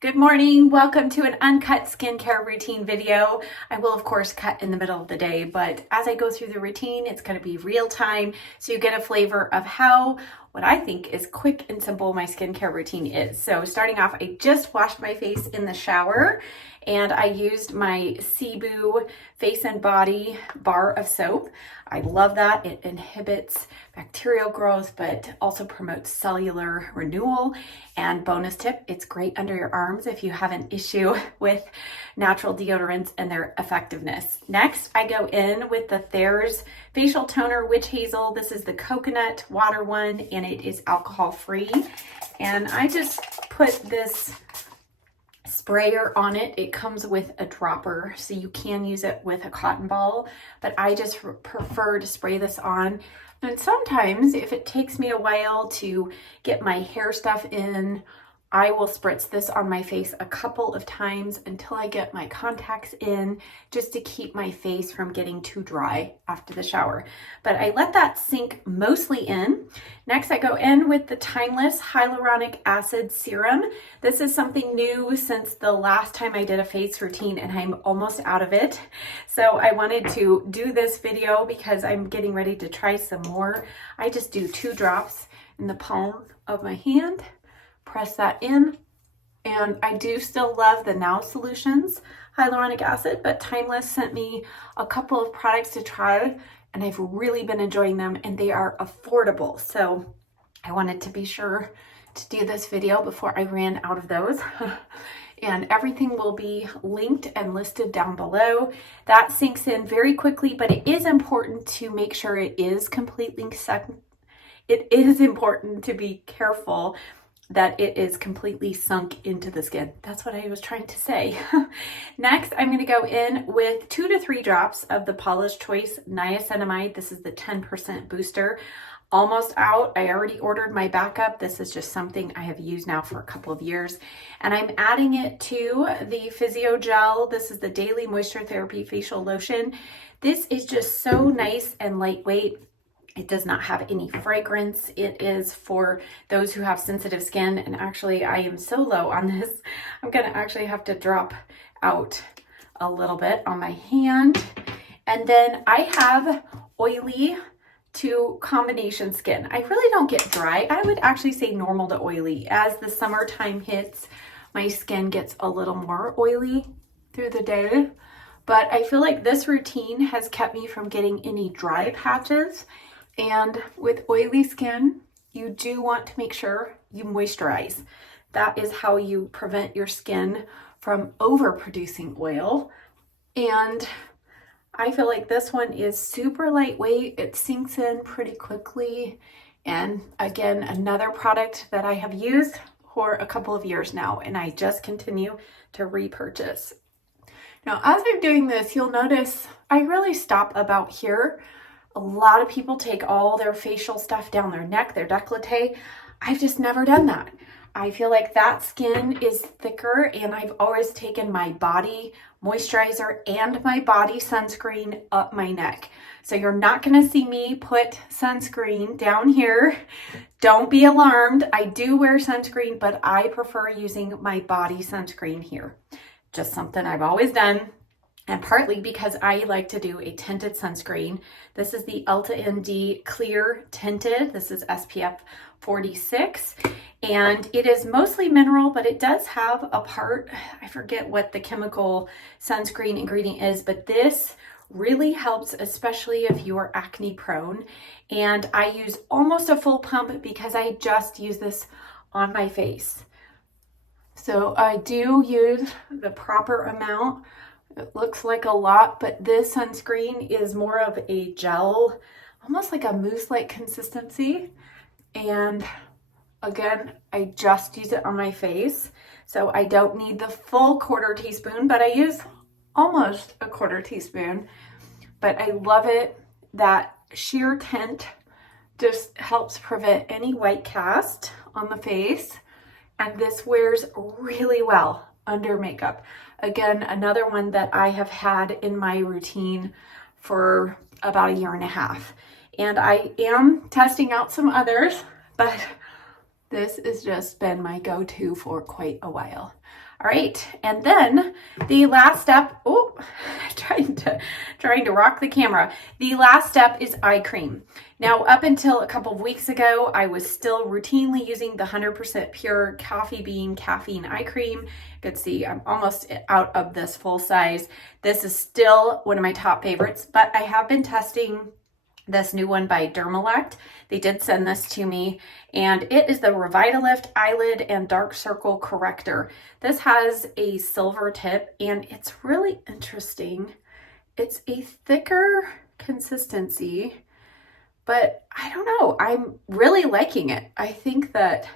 Good morning. Welcome to an uncut skincare routine video. I will of course cut in the middle of the day, but as I go through the routine, it's going to be real time so you get a flavor of how what I think is quick and simple my skincare routine is. So starting off, I just washed my face in the shower and I used my Cebu face and body bar of soap. I love that. It inhibits bacterial growth, but also promotes cellular renewal. And bonus tip, it's great under your arms if you have an issue with natural deodorants and their effectiveness. Next, I go in with the Thayer's Facial Toner Witch Hazel. This is the coconut water one, and it is alcohol free. And I just put this sprayer on it. It comes with a dropper, so you can use it with a cotton ball, but I just prefer to spray this on. And sometimes if it takes me a while to get my hair stuff in, I will spritz this on my face a couple of times until I get my contacts in, just to keep my face from getting too dry after the shower. But I let that sink mostly in. Next, I go in with the Timeless Hyaluronic Acid Serum. This is something new since the last time I did a face routine, and I'm almost out of it. So I wanted to do this video because I'm getting ready to try some more. I just do 2 drops in the palm of my hand. Press that in, and I do still love the Now Solutions hyaluronic acid, but Timeless sent me a couple of products to try, and I've really been enjoying them, and they are affordable. So I wanted to be sure to do this video before I ran out of those. And everything will be linked and listed down below. That sinks in very quickly, but it is important to make sure it is completely It is important to be careful that it is completely sunk into the skin. That's what I was trying to say. Next, I'm gonna go in with 2 to 3 drops of the Paula's Choice Niacinamide. This is the 10% booster. Almost out. I already ordered my backup. This is just something I have used now for a couple of years. And I'm adding it to the Physio Gel. This is the Daily Moisture Therapy Facial Lotion. This is just so nice and lightweight. It does not have any fragrance. It is for those who have sensitive skin. And actually, I am so low on this, I'm gonna actually have to drop out a little bit on my hand. And then I have oily to combination skin. I really don't get dry. I would actually say normal to oily. As the summertime hits, my skin gets a little more oily through the day. But I feel like this routine has kept me from getting any dry patches. And with oily skin, you do want to make sure you moisturize. That is how you prevent your skin from overproducing oil. And I feel like this one is super lightweight. It sinks in pretty quickly. And again, another product that I have used for a couple of years now, and I just continue to repurchase. Now, as I'm doing this, you'll notice I really stop about here. A lot of people take all their facial stuff down their neck, their décolleté. I've just never done that. I feel like that skin is thicker, and I've always taken my body moisturizer and my body sunscreen up my neck. So you're not gonna see me put sunscreen down here. Don't be alarmed. I do wear sunscreen, but I prefer using my body sunscreen here. Just something I've always done. And partly because I like to do a tinted sunscreen. This is the Ulta ND Clear Tinted. This is SPF 46. And it is mostly mineral, but it does have a part, I forget what the chemical sunscreen ingredient is, but this really helps, especially if you are acne prone. And I use almost a full pump because I just use this on my face. So I do use the proper amount. It looks like a lot, but this sunscreen is more of a gel, almost like a mousse-like consistency. And again, I just use it on my face. So I don't need the full 1/4 teaspoon, but I use almost a 1/4 teaspoon. But I love it. That sheer tint just helps prevent any white cast on the face. And this wears really well under makeup. Again, another one that I have had in my routine for about 1.5 years. And I am testing out some others, but this has just been my go-to for quite a while. All right, and then the last step, oh, trying to rock the camera. The last step is eye cream. Now, up until a couple of weeks ago, I was still routinely using the 100% pure coffee bean caffeine eye cream. You can see I'm almost out of this full size. This is still one of my top favorites, but I have been testing this new one by Dermalect. They did send this to me, and it is the Revitalift Eyelid and Dark Circle Corrector. This has a silver tip, and it's really interesting. It's a thicker consistency, but I don't know. I'm really liking it. I think that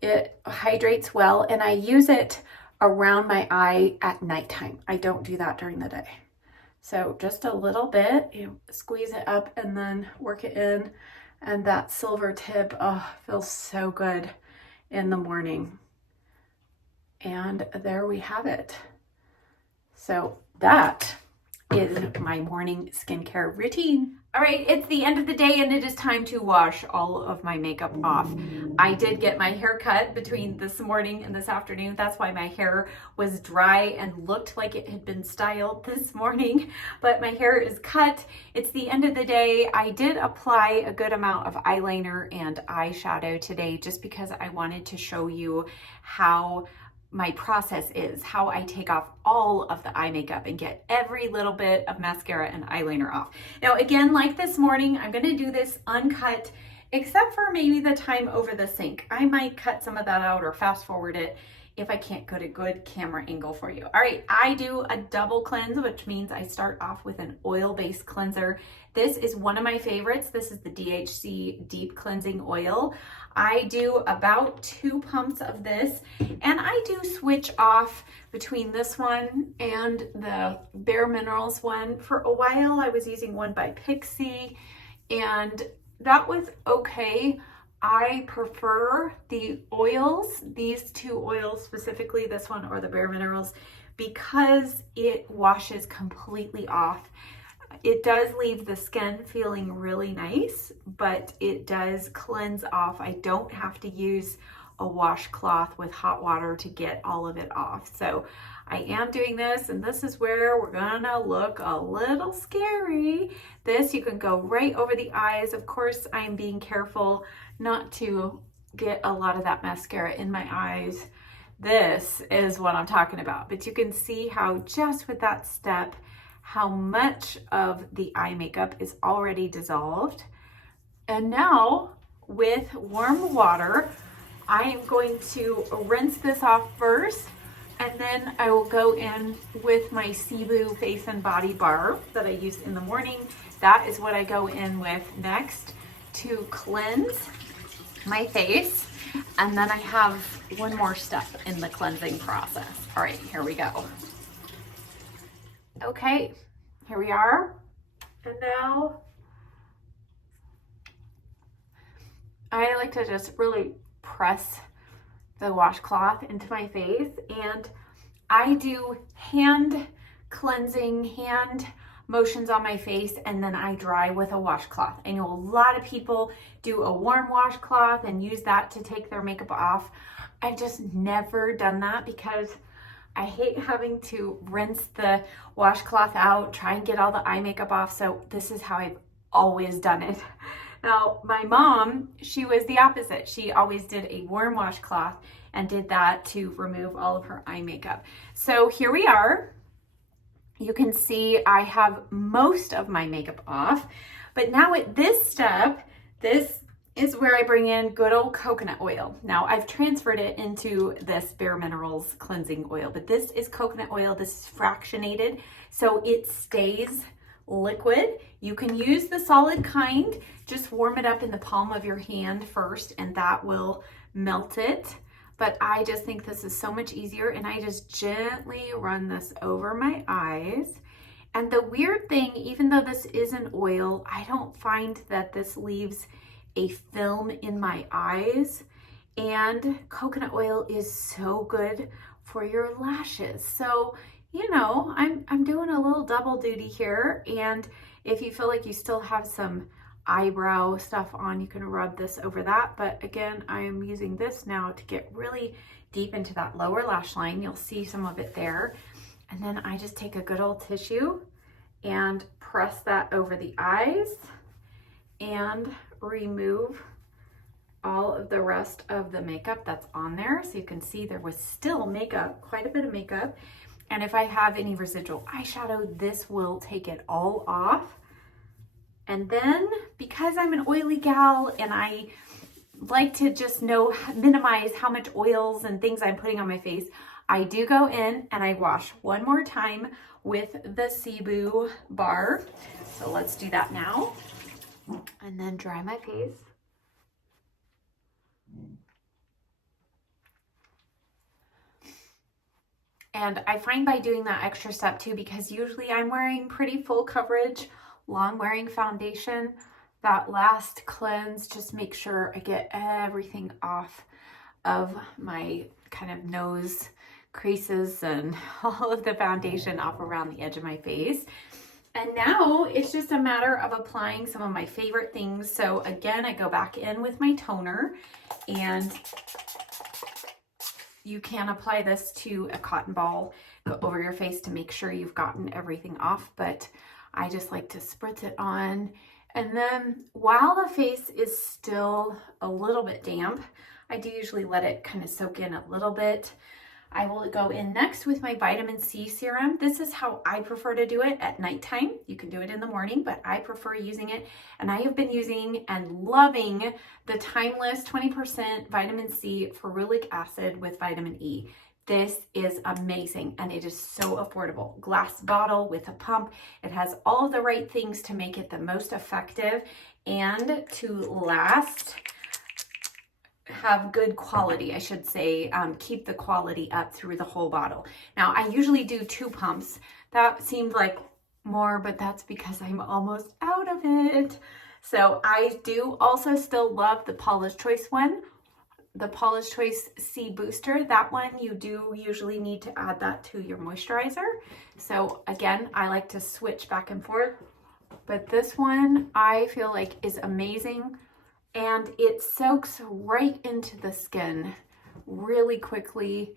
it hydrates well, and I use it around my eye at nighttime. I don't do that during the day. So just a little bit, you squeeze it up and then work it in. And that silver tip, oh, feels so good in the morning. And there we have it. So that is my morning skincare routine. All right, it's the end of the day and it is time to wash all of my makeup off. I did get my hair cut between this morning and this afternoon. That's why my hair was dry and looked like it had been styled this morning, but my hair is cut. It's the end of the day. I did apply a good amount of eyeliner and eyeshadow today just because I wanted to show you how my process is, how I take off all of the eye makeup and get every little bit of mascara and eyeliner off. Now, again, like this morning, I'm gonna do this uncut, except for maybe the time over the sink. I might cut some of that out or fast forward it if I can't get a good camera angle for you. All right, I do a double cleanse, which means I start off with an oil-based cleanser. This is one of my favorites. This is the DHC Deep Cleansing Oil. I do about 2 pumps of this, and I do switch off between this one and the Bare Minerals one. For a while, I was using one by Pixie, and that was okay. I prefer the oils, these 2 oils, specifically this one or the Bare Minerals, because it washes completely off. It does leave the skin feeling really nice, but it does cleanse off. I don't have to use a washcloth with hot water to get all of it off. So I am doing this, and this is where we're gonna look a little scary. This, you can go right over the eyes. Of course, I'm being careful not to get a lot of that mascara in my eyes. This is what I'm talking about. But you can see how just with that step, how much of the eye makeup is already dissolved. And now with warm water, I am going to rinse this off first, and then I will go in with my Cebu Face and Body Bar that I used in the morning. That is what I go in with next to cleanse my face. And then I have one more step in the cleansing process. All right, here we go. Okay, here we are. And now I like to just really press the washcloth into my face, and I do hand cleansing, hand motions on my face, and then I dry with a washcloth. I know a lot of people do a warm washcloth and use that to take their makeup off. I've just never done that because I hate having to rinse the washcloth out, try and get all the eye makeup off. So this is how I've always done it. Now, my mom, she was the opposite. She always did a warm washcloth and did that to remove all of her eye makeup. So here we are. You can see I have most of my makeup off, but now at this step, this is where I bring in good old coconut oil. Now I've transferred it into this Bare Minerals cleansing oil, but this is coconut oil. This is fractionated, so it stays liquid. You can use the solid kind. Just warm it up in the palm of your hand first, and that will melt it. But I just think this is so much easier, and I just gently run this over my eyes. And the weird thing, even though this is an oil, I don't find that this leaves a film in my eyes. And coconut oil is so good for your lashes. So, you know, I'm doing a little double duty here. And if you feel like you still have some eyebrow stuff on, you can rub this over that. But again, I am using this now to get really deep into that lower lash line. You'll see some of it there. And then I just take a good old tissue and press that over the eyes and remove all of the rest of the makeup that's on there. So you can see there was still makeup, quite a bit of makeup. And if I have any residual eyeshadow, this will take it all off. And then because I'm an oily gal and I like to just minimize how much oils and things I'm putting on my face, I do go in and I wash one more time with the Cebu bar. So let's do that now. And then dry my face. And I find by doing that extra step too, because usually I'm wearing pretty full coverage, long wearing foundation, that last cleanse, just make sure I get everything off of my kind of nose creases and all of the foundation off around the edge of my face. And now it's just a matter of applying some of my favorite things. So again, I go back in with my toner, and you can apply this to a cotton ball over your face to make sure you've gotten everything off, but I just like to spritz it on. And then while the face is still a little bit damp, I do usually let it kind of soak in a little bit. I will go in next with my vitamin C serum. This is how I prefer to do it at nighttime. You can do it in the morning, but I prefer using it. And I have been using and loving the Timeless 20% vitamin C ferulic acid with vitamin E. This is amazing, and it is so affordable. Glass bottle with a pump. It has all of the right things to make it the most effective and to last, have good quality, I should say, keep the quality up through the whole bottle. Now, I usually do 2 pumps. That seemed like more, but that's because I'm almost out of it. So I do also still love the Paula's Choice one. The Paula's Choice C Booster, that one you do usually need to add that to your moisturizer. So again, I like to switch back and forth, but this one I feel like is amazing, and it soaks right into the skin really quickly,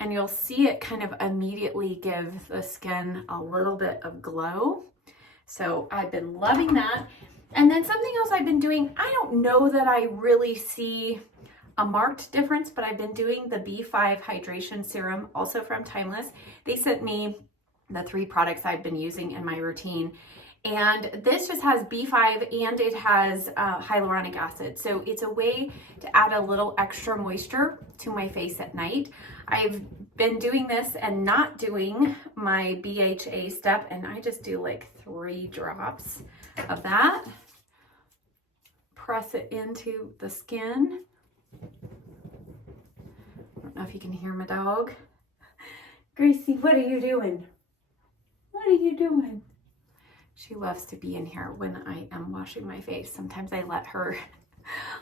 and you'll see it kind of immediately give the skin a little bit of glow. So I've been loving that. And then something else I've been doing, I don't know that I really see a marked difference, but I've been doing the B5 hydration serum, also from Timeless. They sent me the 3 products I've been using in my routine, and this just has B5 and it has hyaluronic acid. So it's a way to add a little extra moisture to my face at night. I've been doing this and not doing my BHA step, and I just do like 3 drops of that. Press it into the skin. I don't know if you can hear my dog. Gracie, what are you doing? What are you doing? She loves to be in here when I am washing my face. Sometimes I let her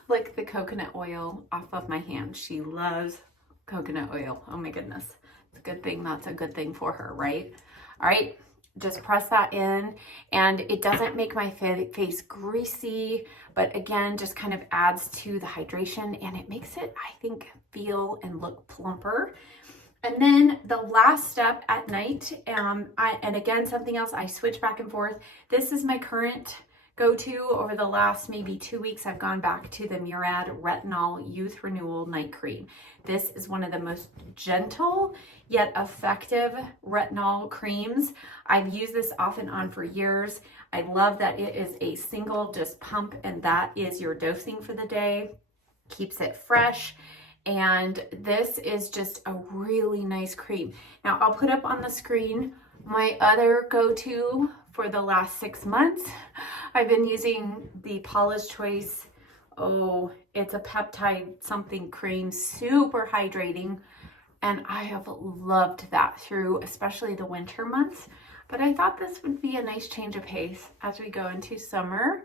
lick the coconut oil off of my hand. She loves coconut oil. Oh my goodness. It's a good thing that's a good thing for her, right? All right, just press that in, and it doesn't make my face greasy, but again, just kind of adds to the hydration, and it makes it, I think, feel and look plumper. And then the last step at night, and again, something else I switch back and forth. This is my current go-to. Over the last maybe 2 weeks, I've gone back to the Murad Retinol Youth Renewal Night Cream. This is one of the most gentle yet effective retinol creams. I've used this off and on for years. I love that it is a single just pump, and that is your dosing for the day. Keeps it fresh. And this is just a really nice cream. Now I'll put up on the screen my other go-to for the last 6 months. I've been using the Paula's Choice, it's a peptide something cream, super hydrating. And I have loved that through especially the winter months. But I thought this would be a nice change of pace as we go into summer.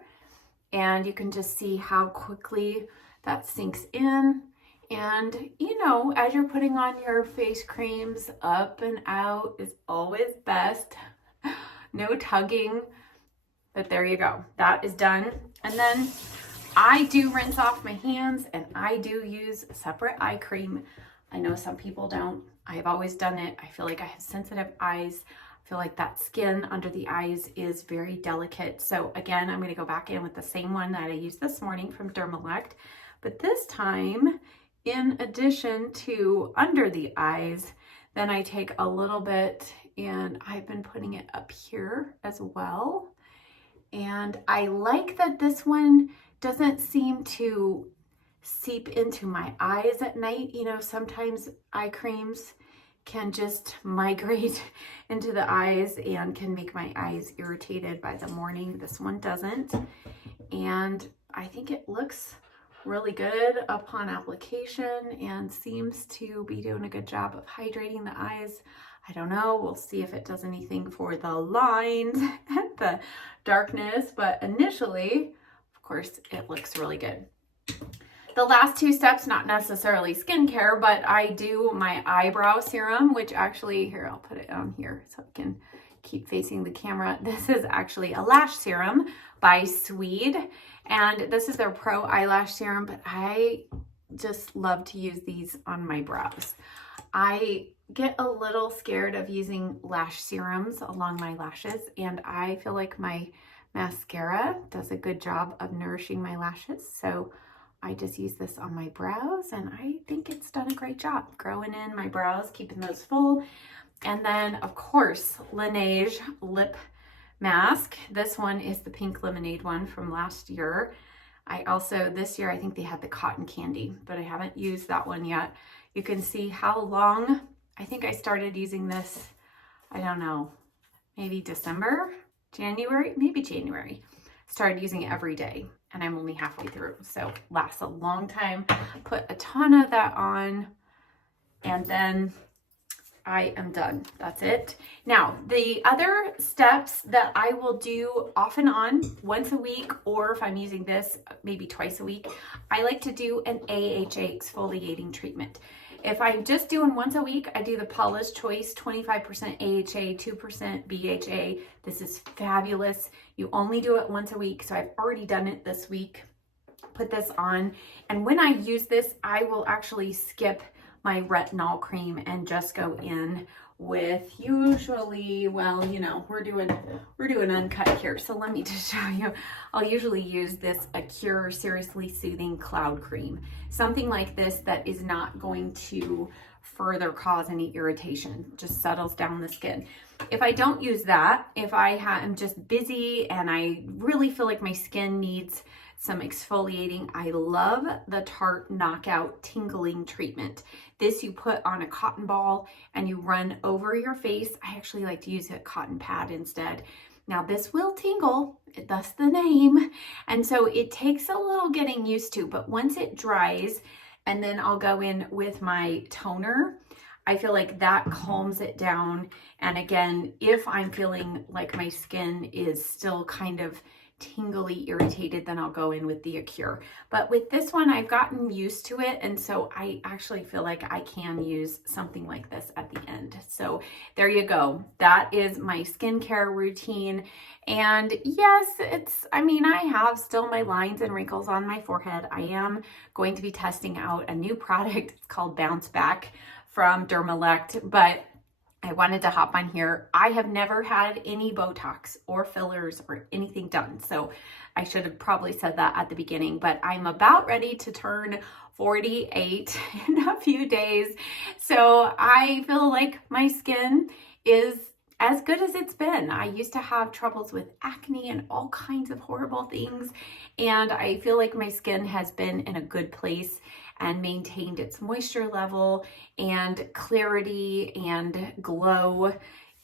And you can just see how quickly that sinks in. And, you know, as you're putting on your face creams, up and out is always best. No tugging, but there you go. That is done. And then I do rinse off my hands, and I do use separate eye cream. I know some people don't. I have always done it. I feel like I have sensitive eyes. I feel like that skin under the eyes is very delicate. So again, I'm going to go back in with the same one that I used this morning from Dermalect. But this time, in addition to under the eyes, then I take a little bit and I've been putting it up here as well. And I like that this one doesn't seem to seep into my eyes at night. You know, sometimes eye creams can just migrate into the eyes and can make my eyes irritated by the morning. This one doesn't. And I think it looks really good upon application and seems to be doing a good job of hydrating the eyes. I don't know, we'll see if it does anything for the lines and the darkness, but initially, of course, it looks really good. The last two steps, not necessarily skincare, but I do my eyebrow serum, which actually, here, I'll put it on here so I can keep facing the camera. This is actually a lash serum by Swede, and this is their Pro Eyelash Serum, but I just love to use these on my brows. I get a little scared of using lash serums along my lashes, and I feel like my mascara does a good job of nourishing my lashes, so I just use this on my brows, and I think it's done a great job growing in my brows, keeping those full. And then, of course, Laneige lip mask. This one is the pink lemonade one from last year. I also, this year, I think they had the cotton candy, but I haven't used that one yet. You can see how long, I think I started using this, I don't know, maybe December, January, maybe January. Started using it every day, and I'm only halfway through, so lasts a long time. Put a ton of that on, and then I am done. That's it. Now, the other steps that I will do off and on, once a week, or if I'm using this, maybe twice a week, I like to do an AHA exfoliating treatment. If I'm just doing once a week, I do the Paula's Choice 25% AHA, 2% BHA. This is fabulous. You only do it once a week, so I've already done it this week. Put this on, and when I use this, I will actually skip my retinol cream and just go in with usually, well, you know, we're doing uncut here, so let me just show you. I'll usually use this Acure Seriously Soothing Cloud Cream, something like this that is not going to further cause any irritation, just settles down the skin. If I don't use that, if I am just busy and I really feel like my skin needs some exfoliating, I love the Tarte Knockout Tingling Treatment. This you put on a cotton ball and you run over your face. I actually like to use a cotton pad instead. Now this will tingle, thus the name, and so it takes a little getting used to, but once it dries, and then I'll go in with my toner, I feel like that calms it down. And again, if I'm feeling like my skin is still kind of tingly irritated, then I'll go in with the Acure. But with this one, I've gotten used to it, and so I actually feel like I can use something like this at the end. So there you go. That is my skincare routine. And yes, I have still my lines and wrinkles on my forehead. I am going to be testing out a new product. It's called Bounce Back from Dermalect, but I wanted to hop on here. I have never had any Botox or fillers or anything done, so I should have probably said that at the beginning, but I'm about ready to turn 48 in a few days, so I feel like my skin is as good as it's been. I used to have troubles with acne and all kinds of horrible things, and I feel like my skin has been in a good place and maintained its moisture level and clarity and glow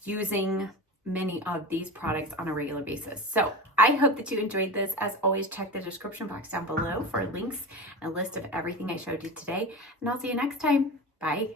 using many of these products on a regular basis. So I hope that you enjoyed this. As always, check the description box down below for links and a list of everything I showed you today, and I'll see you next time. Bye.